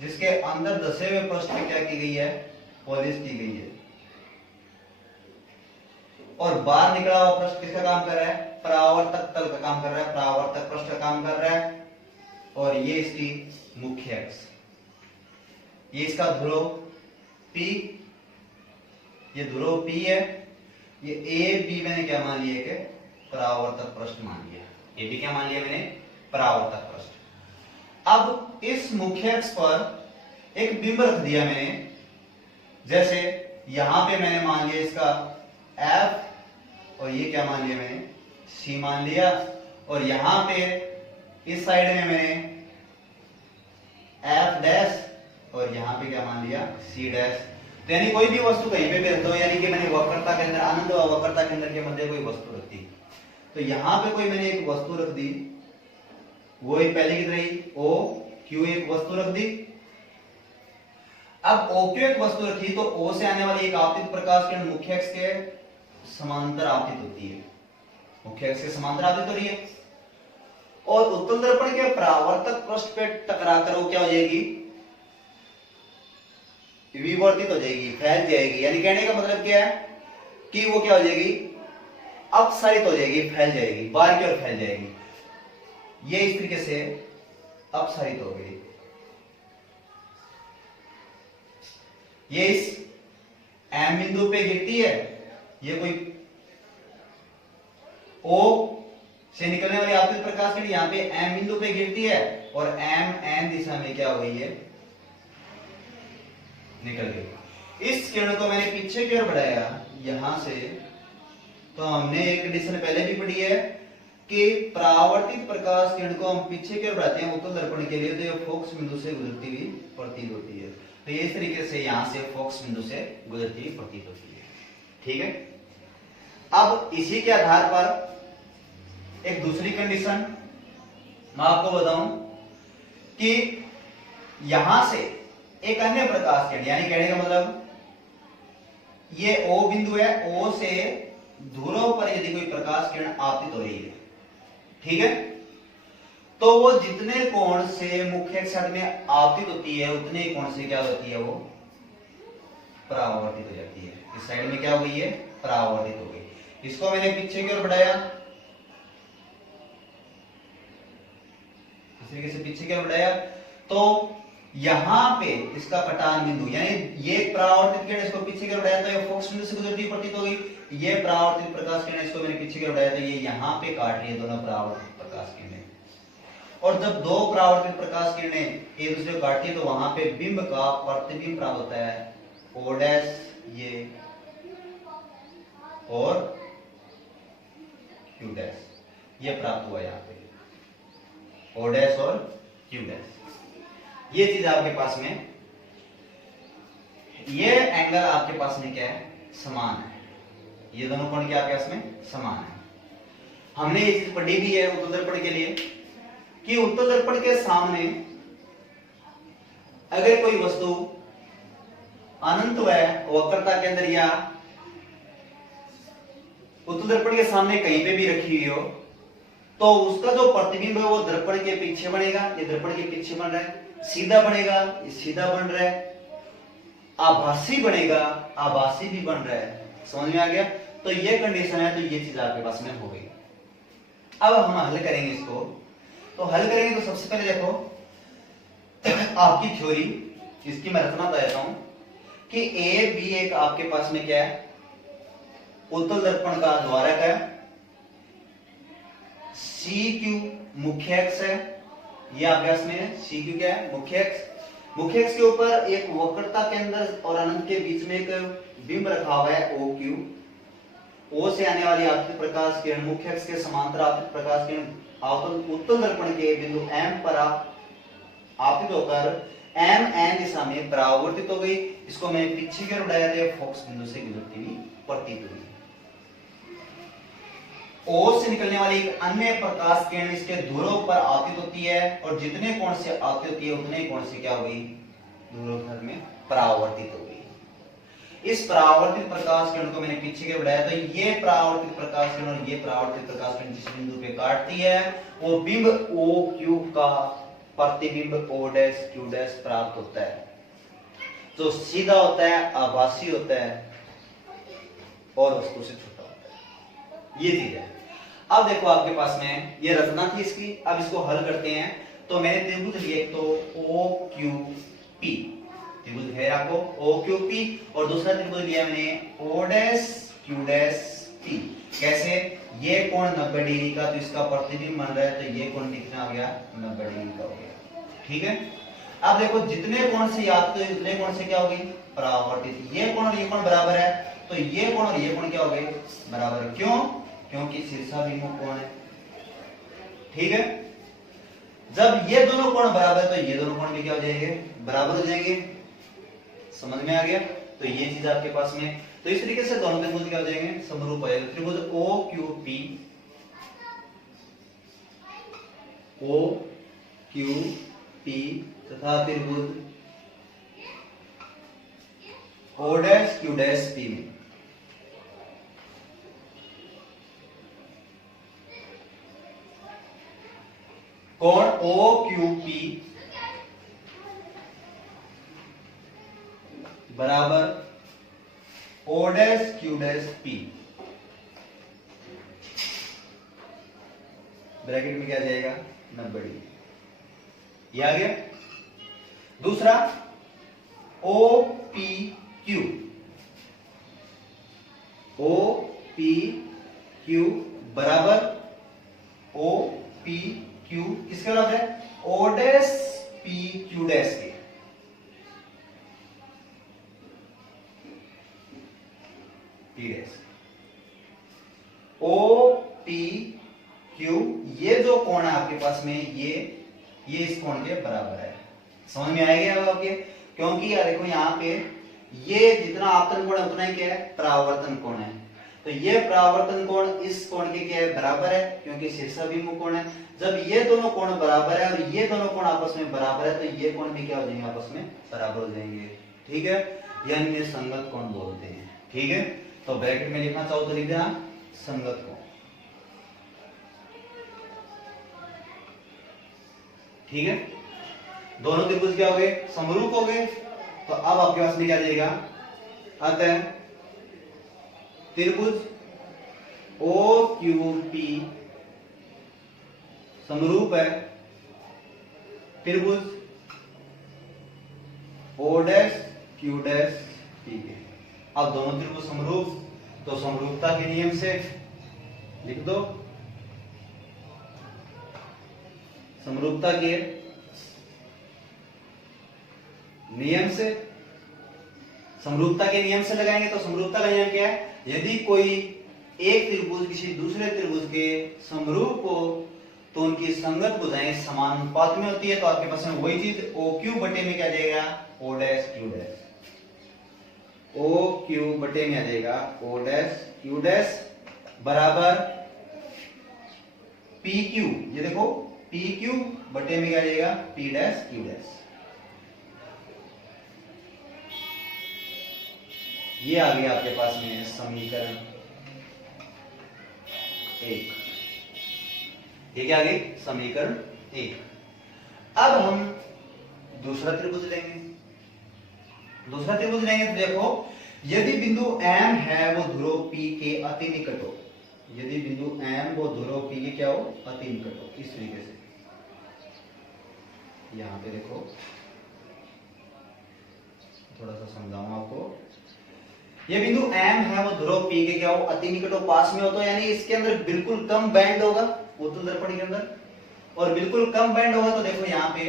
जिसके अंदर दसे हुए पृष्ठ में क्या की गई है, पॉलिश की गई है, और बाहर निकला हुआ पृष्ठ किसका काम कर रहा है, परावर्तक तल का काम कर रहा है, परावर्तक पृष्ठ का काम कर रहा है, और ये इसकी मुख्य अक्ष, ये इसका ध्रुव P, ये ध्रुव P है, ये A B मैंने क्या मान लिया कि परावर्तक पृष्ठ मान लिया, ये भी क्या मान लिया मैंने, परावर्तक पृष्ठ। अब इस मुख्य अक्ष पर एक बिंब रख दिया मैंने, जैसे यहां पे मैंने मान लिया इसका F, और ये क्या मान लिया मैंने, C मान लिया, और यहां पे इस साइड में मैंने F डैश, और यहां पे क्या मान लिया, C डैश। तो यानी कोई भी वस्तु कहीं पे भी रख दो, यानी कि मैंने वक्रता के अंदर, आनंद व वक्रता के अंदर के मध्य कोई वस्तु रख दी, तो यहां पे कोई मैंने एक वस्तु रख दी, वो एक पहले की तरह ही OQ एक वस्तु रख दी। अब OQ एक वस्तु रखी तो O से आने वाली एक आपतित प्रकाश किरण मुख्य अक्ष के समांतर आपतित होती है, मुख्य अक्ष के समांतर आपतित हो रही है, और उत्तल दर्पण के परावर्तक पृष्ठ पे टकराकर वो क्या हो जाएगी, विवर्तित हो जाएगी, फैल जाएगी। यानी कहने का मतलब क्या है कि वो क्या हो जाएगी, अपसारित हो जाएगी, फैल जाएगी, बाहर की ओर फैल जाएगी। ये इस तरीके से अपसारित हो गई, ये इस M बिंदु पे गिरती है, ये कोई O से निकलने वाली आपतित प्रकाश किरण यहाँ पे M बिंदु पे गिरती है, और M N दिशा में क्या हो गई है, निकल गई। इस किरण को मैंने पीछे की ओर बढ़ाया यहां से, तो हमने एक कंडीशन पहले भी पढ़ी है कि परावर्तित प्रकाश किरण को हम पीछे की ओर बढ़ाते हैं उत्तल दर्पण के लिए, तो ये फोकस बिंदु से गुजरती हुई प्रतीत होती है। तो ये इस तरीके से यहां से फोकस बिंदु से गुजरती हुई प्रतीत होती है, ठीक है। अब इसी के आधार पर एक दूसरी कंडीशन मैं आपको बताऊं कि यहां से एक अन्य प्रकाश किरण, यानी कहने का मतलब ये O बिंदु है, O से ध्रुव पर यदि कोई प्रकाश किरण आपतित हो रही है, ठीक है, तो वो जितने कोण से मुख्य अक्ष में आपतित होती है उतने कोण से क्या होती है, वो परावर्तित हो जाती है। इस साइड में क्या हो गई है, परावर्तित हो गई। इसको मैंने पीछे की ओर बढ़ाया, इस तरीके से पीछे की ओर बढ़ाया, तो यहां पे इसका कटान बिंदु, यानी ये परावर्तित किरण, इसको पीछे की ओर बढ़ाया तो ये फोकस बिंदु से गुजरती प्रतीत हो गई। ये परावर्तित प्रकाश किरण, इसको मैंने पीछे की ओर बढ़ाया तो ये यहां पे काट रही है दोनों परावर्तित प्रकाश किरणें। और जब दो परावर्तित प्रकाश किरणें एक दूसरे को काटती है तो वहां पे बिंब का प्रतिबिंब प्राप्त होता है, O डैश ये और Q डैश, ये प्राप्त हुआ यहाँ पे, O डैश और Q डैश। ये चीज आपके पास में, ये एंगल आपके पास में क्या है, समान है, ये दोनों कोण क्या आपके पास में समान है। हमने ये चीज पढ़ी भी है उत्तल दर्पण के लिए कि उत्तल दर्पण के सामने अगर कोई वस्तु अनंत वक्रता के अंदर या उत्तल दर्पण के सामने कहीं पे भी रखी हुई हो, तो उसका जो प्रतिबिंब है वो दर्पण के पीछे बनेगा, ये दर्पण के पीछे बन रहा है, सीधा बनेगा, ये सीधा बन रहा है, आभासी बनेगा, आभासी भी बन रहा है। समझ में आ गया? तो ये कंडीशन है, तो ये चीज आपके पास में हो गई। अब हम हल करेंगे इसको। तो हल करेंगे तो सबसे पहले देखो आपकी थ्योरी, इसकी मैं रचना बताता हूं कि ए बी एक आपके पास में क्या है, उत्तल दर्पण का द्वारक है, सी क्यू मुख्य अक्ष है, ये आपके पास में है, सी क्यू क्या है, मुख्य अक्ष। मुख्य अक्ष के ऊपर एक वक्रता के अंदर और अनंत के बीच में एक बिंब रखा हुआ है ओ क्यू। ओ से आने वाली आपतित प्रकाश किरण मुख्य अक्ष के समांतर आपतित प्रकाश किरण उत्तल दर्पण के बिंदु एम पर आपतित होकर एम एन दिशा में परावर्तित हो गई। इसको मैंने पीछे की ओर उड़ाया था, फोकस बिंदु से गुजरती हुई प्रतीत हुई। ओ से निकलने वाली एक अन्य प्रकाश किरण इसके ध्रुव पर आपतित होती है और जितने कोण से आपतित होती है उतने कोण से क्या होगी, ध्रुव में परावर्तित होगी। इस परावर्तित प्रकाश किरण को मैंने पीछे के बढ़ाया, तो ये परावर्तित प्रकाश किरण और ये परावर्तित प्रकाश किरण जिस बिंदु पे काटती है वो बिंब ओ क्यू का प्रतिबिंब ओ डैश क्यू डैश प्राप्त होता है, जो सीधा होता है, आभासी होता है और वस्तु से छोटा होता है। ये चीज है। अब देखो आपके पास में ये रचना थी इसकी, अब इसको हल करते हैं। तो मैंने त्रिभुज लिए तो ओ क्यू पी त्रिभुज है आपको ओ क्यू पी, और दूसरा त्रिभुज लिया मैंने O dash Q dash P. कैसे? ये कोण 90 डिग्री का, तो इसका प्रतिबिंब बन रहा है, तो ये कोण कितना हो गया, 90 डिग्री का हो गया। ठीक है। अब देखो जितने कोण से याद तो उतने कोण से क्या होगी, परावर्तित। ये कोण और ये कोण बराबर है, तो ये कोण और ये कोण क्या हो गए, बराबर। क्यों? क्योंकि शीर्षाभिमुख कोण है। ठीक है। जब ये दोनों कोण बराबर है तो ये दोनों कोण भी क्या हो जाएंगे, बराबर हो जाएंगे। समझ में आ गया? तो ये चीज आपके पास में, तो इस तरीके से दोनों त्रिभुज क्या हो जाएंगे, समरूप हो जाएंगे। त्रिभुज O Q P, O Q P तथा त्रिभुज O dash Q dash P में कोण ओ क्यू पी बराबर O dash Q dash P, bracket में क्या जाएगा, 90 डिग्री। ये आ गया। दूसरा O P Q, O P Q बराबर ओ पी क्यू किसके बराबर है, O dash P Q dash के। ओ पी क्यू, ये जो कोण है आपके पास में ये इस कोण के बराबर है। समझ में आएगा आपके? क्योंकि यार देखो यहाँ पे ये जितना आपतन कोण है उतना ही क्या है, परावर्तन कोण है। तो ये परावर्तन कोण इस कोण के क्या है, बराबर है, क्योंकि शीर्षाभिमुख कोण है। जब ये दोनों कोण बराबर है और ये दोनों कोण आपस में बराबर है, तो ये कोण भी क्या हो जाएंगे, आपस में बराबर हो जाएंगे। ठीक है। यानी संगत कोण बोलते हैं। ठीक है। तो ब्रैकेट में लिखना चाहो तो लिख देना संगत कोण। ठीक है। दोनों त्रिभुज क्या हो गए, समरूप हो गए। तो अब आपके पास में क्या जाएगा, अतः त्रिभुज ओ क्यू पी समरूप है त्रिभुज O dash Q dash P के। अब दोनों त्रिभुज समरूप, तो समरूपता के नियम से लिख दो, समरूपता के नियम से, समरूपता के नियम से लगाएंगे। तो समरूपता का नियम क्या है, यदि कोई एक त्रिभुज किसी दूसरे त्रिभुज के समरूप हो तो उनकी संगत भुजाएं समान अनुपात में होती है। तो आपके पास में वही चीज ओ क्यू बटे में क्या जाएगा, O dash Q dash, O Q बटे में आ जाएगा ओ डैश क्यू डैश बराबर पी क्यू। ये देखो पी क्यू बटे में क्या आ जाएगा, पी डैश क्यू डैश। ये आ गया आपके पास में समीकरण 1। ये क्या आ गई समीकरण 1। अब हम दूसरा त्रिभुज लेंगे। दूसरा त्रिभुज लेंगे तो देखो, यदि बिंदु M है वो ध्रुव P के अति निकट हो, यदि बिंदु M वो ध्रुव P के क्या हो अति निकट हो, इस तरीके से यहां पे देखो, थोड़ा सा समझाऊं आपको। ये बिंदु M है वो ध्रुव P के क्या हो अति निकट हो, पास में हो, तो यानी इसके अंदर बिल्कुल कम बैंड होगा उत्तल दर्पण के अंदर, और बिल्कुल कम बैंड होगा। तो देखो यहां पे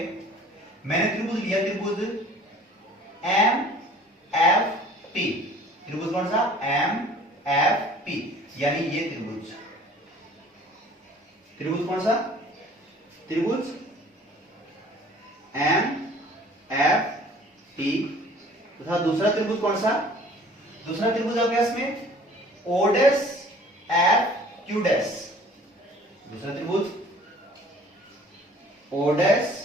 मैंने त्रिभुज लिया, त्रिभुज MFP, त्रिभुज कौन सा MFP, यानी ये त्रिभुज, त्रिभुज कौन सा त्रिभुज MFP, तथा दूसरा त्रिभुज कौन सा, दूसरा त्रिभुज आपके इसमें O'FQ', दूसरा त्रिभुज O'FQ',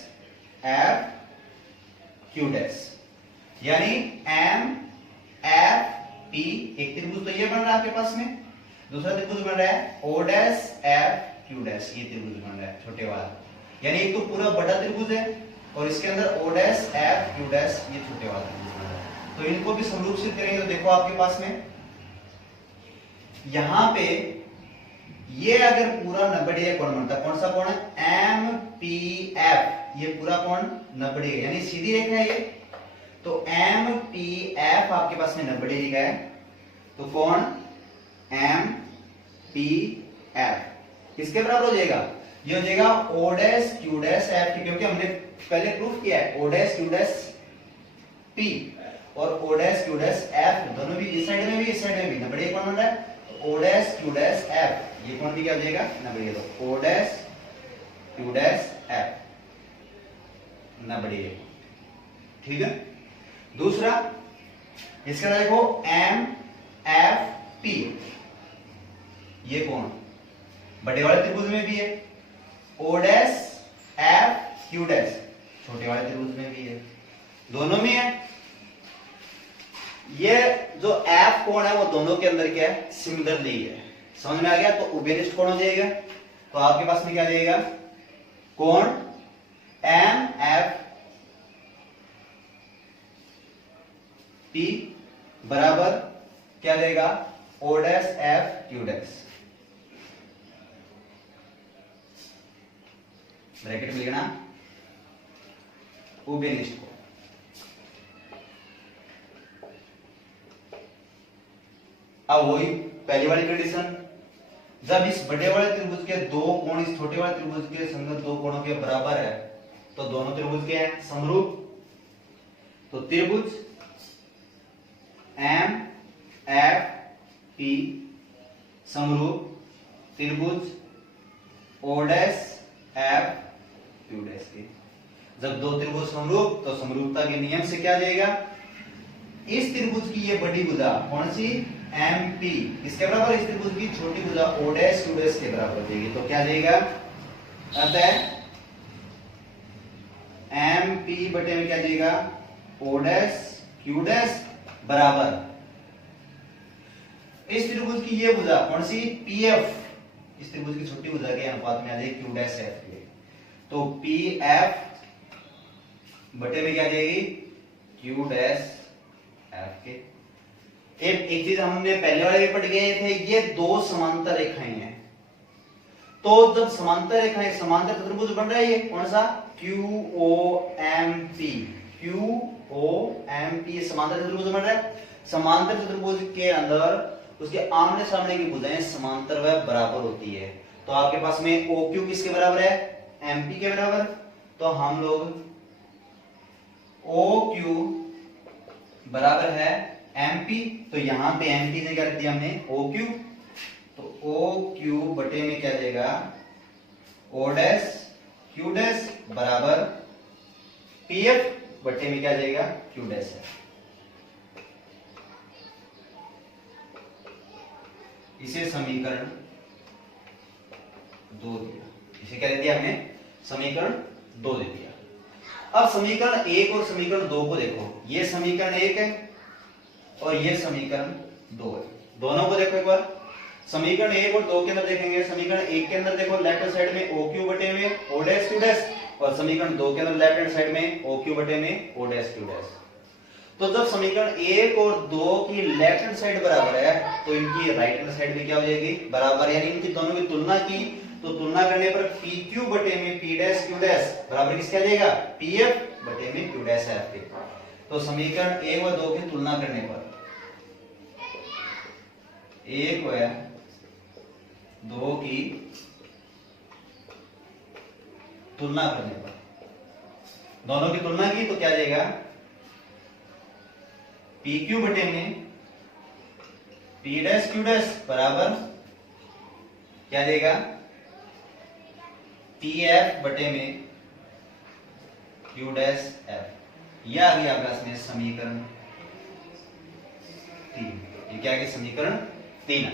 यानी MFP एक त्रिभुज तो ये बन रहा है आपके पास में, दूसरा त्रिभुज बन रहा है O'FQ', ये त्रिभुज बन रहा है छोटे वाला, यानी एक तो पूरा बड़ा त्रिभुज है और इसके अंदर O'FQ', ये छोटे वाला त्रिभुज बन रहा है। तो इनको भी समरूपसित करेंगे तो देखो आपके पास में यहां पे ये अगर पूरा 90 डिग्री कोण बनता है, कौन सा कोण है MPF, ये पूरा कोण 90 डिग्री, यानी सीधी रेखा है ये, तो MPF आपके पास में 90 डिग्री का है, तो कोण MPF किसके बराबर हो जाएगा, ये हो जाएगा O'Q', क्योंकि हमने पहले प्रूफ किया है O'Q', और O'Q', दोनों भी इस साइड में भी इस साइड में भी 90 डिग्री कोण बन रहा है, O'Q', ये कोण भी क्या हो जाएगा 90 डिग्री, तो O'Q', 90 डिग्री, ठीक है। दूसरा इसका देखो MFP, ये कोण बड़े वाले त्रिभुज में भी है, O'FQ', छोटे वाले त्रिभुज में भी है, दोनों में है। ये जो F कोण है वो दोनों के अंदर क्या है सिमिलरली है, समझ में आ गया। तो उभयनिष्ठ कोण हो जाएगा, तो आपके पास में क्या जाएगा कोण MFP बराबर क्या देगा O'FQ', ब्रैकेट में लिखना उभयनिष्ठ कोण। अब वही पहली वाली कंडीशन, जब इस बड़े वाले त्रिभुज के दो कोण इस छोटे वाले त्रिभुज के संगत दो कोणों के बराबर है, तो दोनों त्रिभुज क्या है समरूप, तो त्रिभुज MFP समरूप त्रिभुज O'FQ' के। जब दो त्रिभुज समरूप, तो समरूपता के नियम से क्या जाएगा, इस त्रिभुज की ये बड़ी भुजा कौन सी MP इसके बराबर, इस त्रिभुज की छोटी भुजा O'Q' के बराबर हो जाएगी, तो क्या जाएगा अतः MP बटे में क्या जाएगा O'Q' बराबर इस त्रिभुज की ये भुजा कौन सी PF, इस त्रिभुज की छोटी भुजा के अनुपात में आ जाएगी Q', के, तो PF बटे में क्या जाएगी Q', के। एक चीज हमने पहले वाले में पढ़ गए थे, ये दो समांतर रेखाएं हैं, तो जब समांतर रेखाएं समांतर चतुर्भुज बन रहा है, ये कौन सा QOMP, समांतर चतुर्भुज बन रहा है। समांतर चतुर्भुज के अंदर उसके आमने सामने की भुजाएं समांतर व बराबर होती है, तो आपके पास में OQ किसके बराबर है MP के बराबर, तो हम लोग OQ बराबर है MP, तो यहां पे MP ने क्या रख दिया हमने OQ, तो OQ बटे में क्या देगा O'Q' बराबर PF बटे में क्या देगा Q' है। इसे समीकरण 2 दिया, इसे क्या दे दिया हमने समीकरण 2 दे दिया। अब समीकरण 1 और समीकरण 2 को देखो, ये समीकरण 1 है और ये समीकरण 2 है, दोनों को देखो एक बार। समीकरण 1 और 2 के अंदर देखेंगे, समीकरण 1 के अंदर देखो लेफ्ट हैंड साइड में ओ क्यू बटे में ओ डैश क्यू डैश, और समीकरण 2 के अंदर लेफ्ट हैंड साइड में ओ क्यू बटे में ओ डैश क्यू डैश। तो जब समीकरण 1 और 2 की लेफ्ट हैंड साइड बराबर है तो इनकी राइट हैंड साइड भी क्या हो जाएगी, बराबर, यानी इनकी दोनों की तुलना की तो तुलना करने पर पी क्यू बटे में पी डैश क्यू डैश बराबर किसके आ जाएगा, पी एफ बटे में क्यू डैश एफ के। तो समीकरण 1 व 2 की तुलना करने पर 1 व 2 की तुलना करने पर, दोनों की तुलना की तो क्या आ जाएगा, पी क्यू बटे में पी डैश क्यू डैश बराबर क्या देगा, पी एफ बटे में क्यू डैश एफ। यह आ गया आपका इसमें समीकरण 3। ये क्या आ गया, समीकरण 3।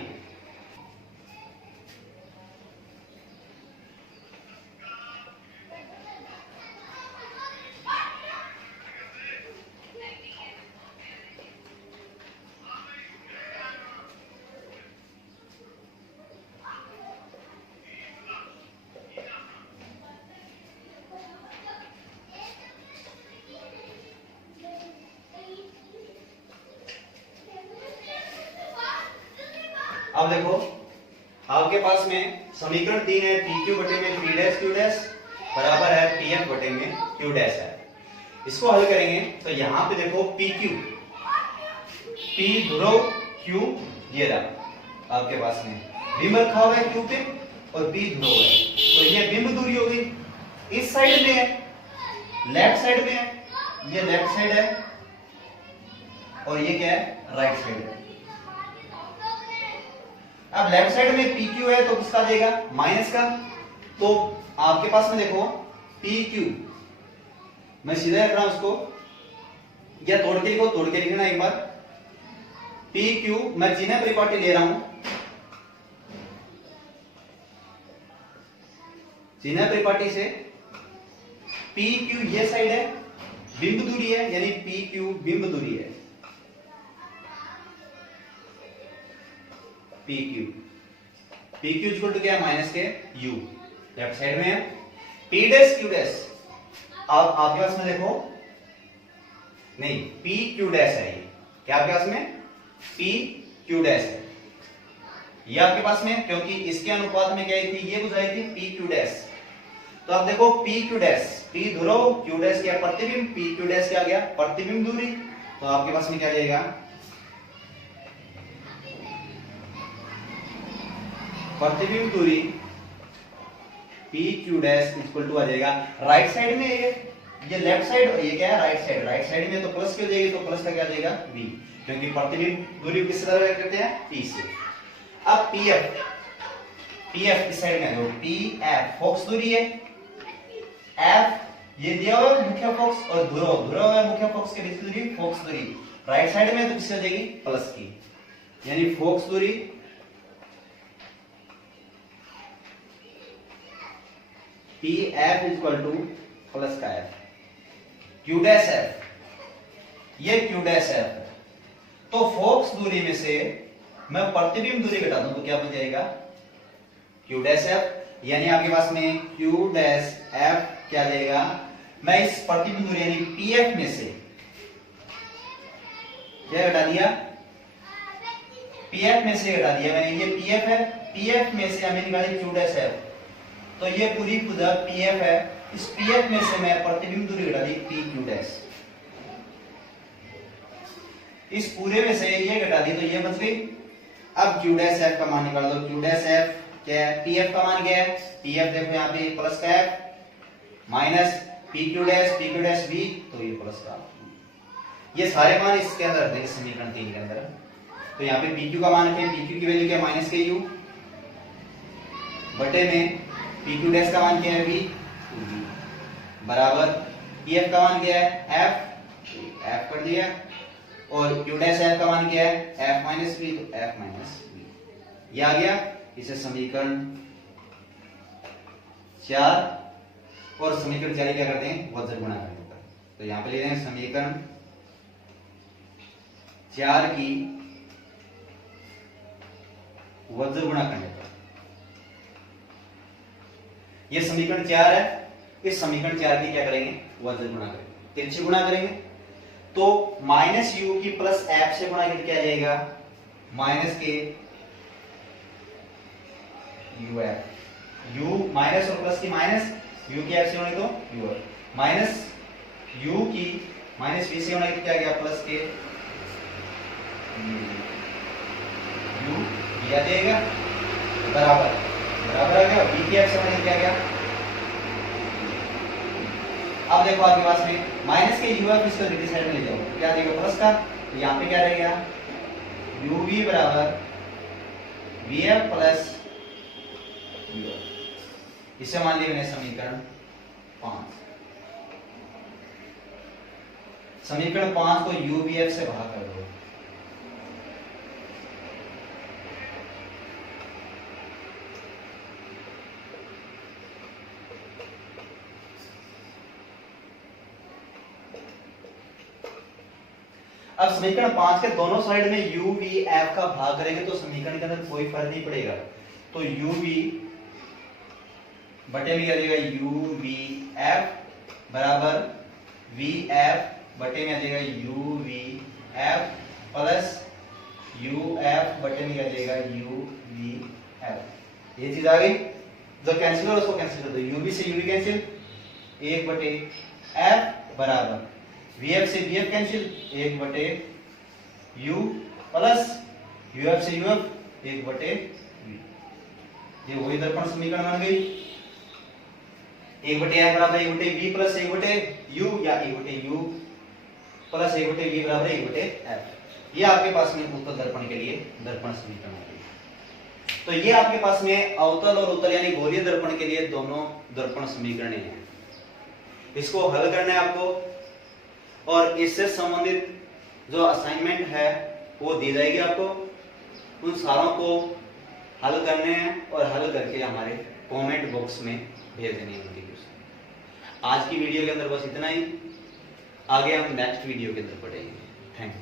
अब देखो आपके पास में समीकरण 3 है, पी क्यू बटे में पी डैश क्यू डैश बराबर है पी एफ बटे में क्यू डैश है। इसको हल करेंगे तो यहां पे देखो पी क्यू, पी ध्रुव क्यू ये रहा आपके पास में, बिंब रखा हुआ है क्यू पे और पी ध्रुव है, तो ये बिंब दूरी होगी, इस साइड में है, लेफ्ट साइड में है, ये लेफ्ट साइड है और ये क्या है, राइट साइड है। अब लेफ्ट साइड में पी क्यू है तो किसका देगा, माइनस का, तो आपके पास में देखो पी क्यू, मैं सीधा रख रहा हूं उसको, या तोड़ के लिखो, तोड़ के लिखना एक बार, पी क्यू मैं चिन्ह परिपाटी ले रहा हूं, चिन्ह परिपाटी से पी क्यू ये साइड है, बिंब दूरी है, यानी पी क्यू बिंब दूरी है, P Q, P Q equal to क्या है, माइनस के यू, लेफ्ट साइड में है, पी डैश क्यू डैश, अब आपके पास में देखो नहीं पी क्यू डैश है, ये क्या आपके पास में पी क्यू डैश है, ये आपके पास में, क्योंकि इसके अनुपात में क्या थी, ये बुझाई थी पी क्यू डैश। तो आप देखो पी क्यू डैश, पी ध्रुव क्यू डैश क्या प्रतिबिंब, पी क्यू डैश क्या आ गया, प्रतिबिंब दूरी, तो आपके पास में क्या जाएगा, प्रतिबिंब दूरी P Q dash equal to आ जाएगा, राइट साइड में ये लेफ्ट साइड और ये क्या है, राइट साइड, राइट साइड में तो प्लस क्यों देगी, तो प्लस का क्या देगा v, क्योंकि प्रतिबिंब दूरी किस तरह करते हैं, p से। अब pf, pf इस साइड में, पी एफ फोकस दूरी है, f ये दिया हुआ है मुख्य फोकस, और ध्रुव, ध्रुव है मुख्य फोकस के बीच दूरी, फोकस दूरी राइट साइड में तो किससे हो जाएगी, प्लस की, यानी फोकस दूरी P F equal two plus का एफ, क्यू डैश एफ, ये क्यू डैश एफ है, तो फोकस दूरी में से मैं प्रतिबिंब दूरी घटा दूं तो क्या बन जाएगा, क्यू डैश एफ, यानी आपके पास में क्यू डैश एफ क्या देगा, मैं इस प्रतिबिंब दूरी यानी पी एफ में से क्या घटा दिया, पी एफ में से घटा दिया मैंने, ये पी एफ है, पी एफ में से हमें निकाली क्यू डैश एफ, तो ये पूरी पूरा पीएफ है, इस पीएफ में से मैं प्रतिबिंब दूरी घटा दी पी क्यू डैश, इस पूरे में से ये घटा दी तो ये बच गई। अब क्यू डैश एफ का मान निकाल दो, क्यू डैश एफ क्या है, पीएफ का मान क्या है, पीएफ देखो यहाँ पे प्लस का F minus P Q dash B, तो ये प्लस का, ये सारे मान इसके अंदर रख देंगे समीकरण 3 के अंदर। तो यहाँ पे पी क्यू का मान है, पी क्यू की वैल्यू क्या, माइनस के यू बटे में पी क्यू डैश का मान क्या है, बी बराबर पीएफ का मान क्या है, एफ कर दिया, और क्यू डैश एफ का मान क्या है, एफ माइनस बी, तो एफ माइनस बी, ये आ गया। इसे समीकरण 4 और समीकरण 4 क्या करते हैं, वज्र गुणा करने पर, तो यहां पे ले रहे हैं समीकरण 4 की वज्र गुणा करने पर। ये समीकरण 4 है, इस समीकरण 4 की क्या करेंगे, वज्र गुणा करेंगे, तिरछे गुणा करेंगे। तो माइनस यू की प्लस एफ से गुणा करके क्या जाएगा, माइनस के यू एफ, यू माइनस और प्लस की माइनस, यू की एफ से होने दो यू एफ, माइनस यू की माइनस वी से होने की क्या गया, प्लस के यू दिया जाएगा बराबर बराबर आ गया, वी की एफ से होने क्या गया। अब देखो आपके पास में माइनस के यू एफ, इसको दूसरी साइड में ले जाओ, क्या देगा प्लस का, तो यहाँ पे क्या रहेगा, यू वी बराबर V F plus U F. इसे मान लिया मैंने समीकरण 5। समीकरण 5 को यू वी एफ से भाग कर दो, अब समीकरण 5 के दोनों साइड में u v f का भाग करेंगे तो समीकरण के अंदर कोई फर्क नहीं पड़ेगा। तो u v बटे में क्या देगा, u v f बराबर v f बटे में आ जाएगा u v f plus u f बटे में क्या जाएगा u v f। ये चीज आ गई, जो कैंसिल हो उसको कैंसिल कर दो, u v से u v कैंसिल, 1 बटे f बराबर VF से VF कैंसिल, 1 बटे U प्लस UF से UF 1 बटे V। ये वही दर्पण समीकरण बन गई, 1 बटे F बराबर 1 बटे V प्लस 1 बटे U या 1 बटे U प्लस 1 बटे V बराबर 1 बटे F। ये आपके पास में उत्तल दर्पण के लिए दर्पण समीकरण हो गई। तो ये आपके पास में अवतल और उत्तल यानी गोलीय दर्पण के लिए दोनों दर्पण समीकरण हैं। इसको हल करना है आपको, और इससे संबंधित जो असाइनमेंट है वो दी जाएगी आपको, उन सारों को हल करने हैं और हल करके हमारे कमेंट बॉक्स में भेज देनी है उनकी क्वेश्चन। आज की वीडियो के अंदर बस इतना ही, आगे हम नेक्स्ट वीडियो के अंदर पढ़ेंगे। Thank you.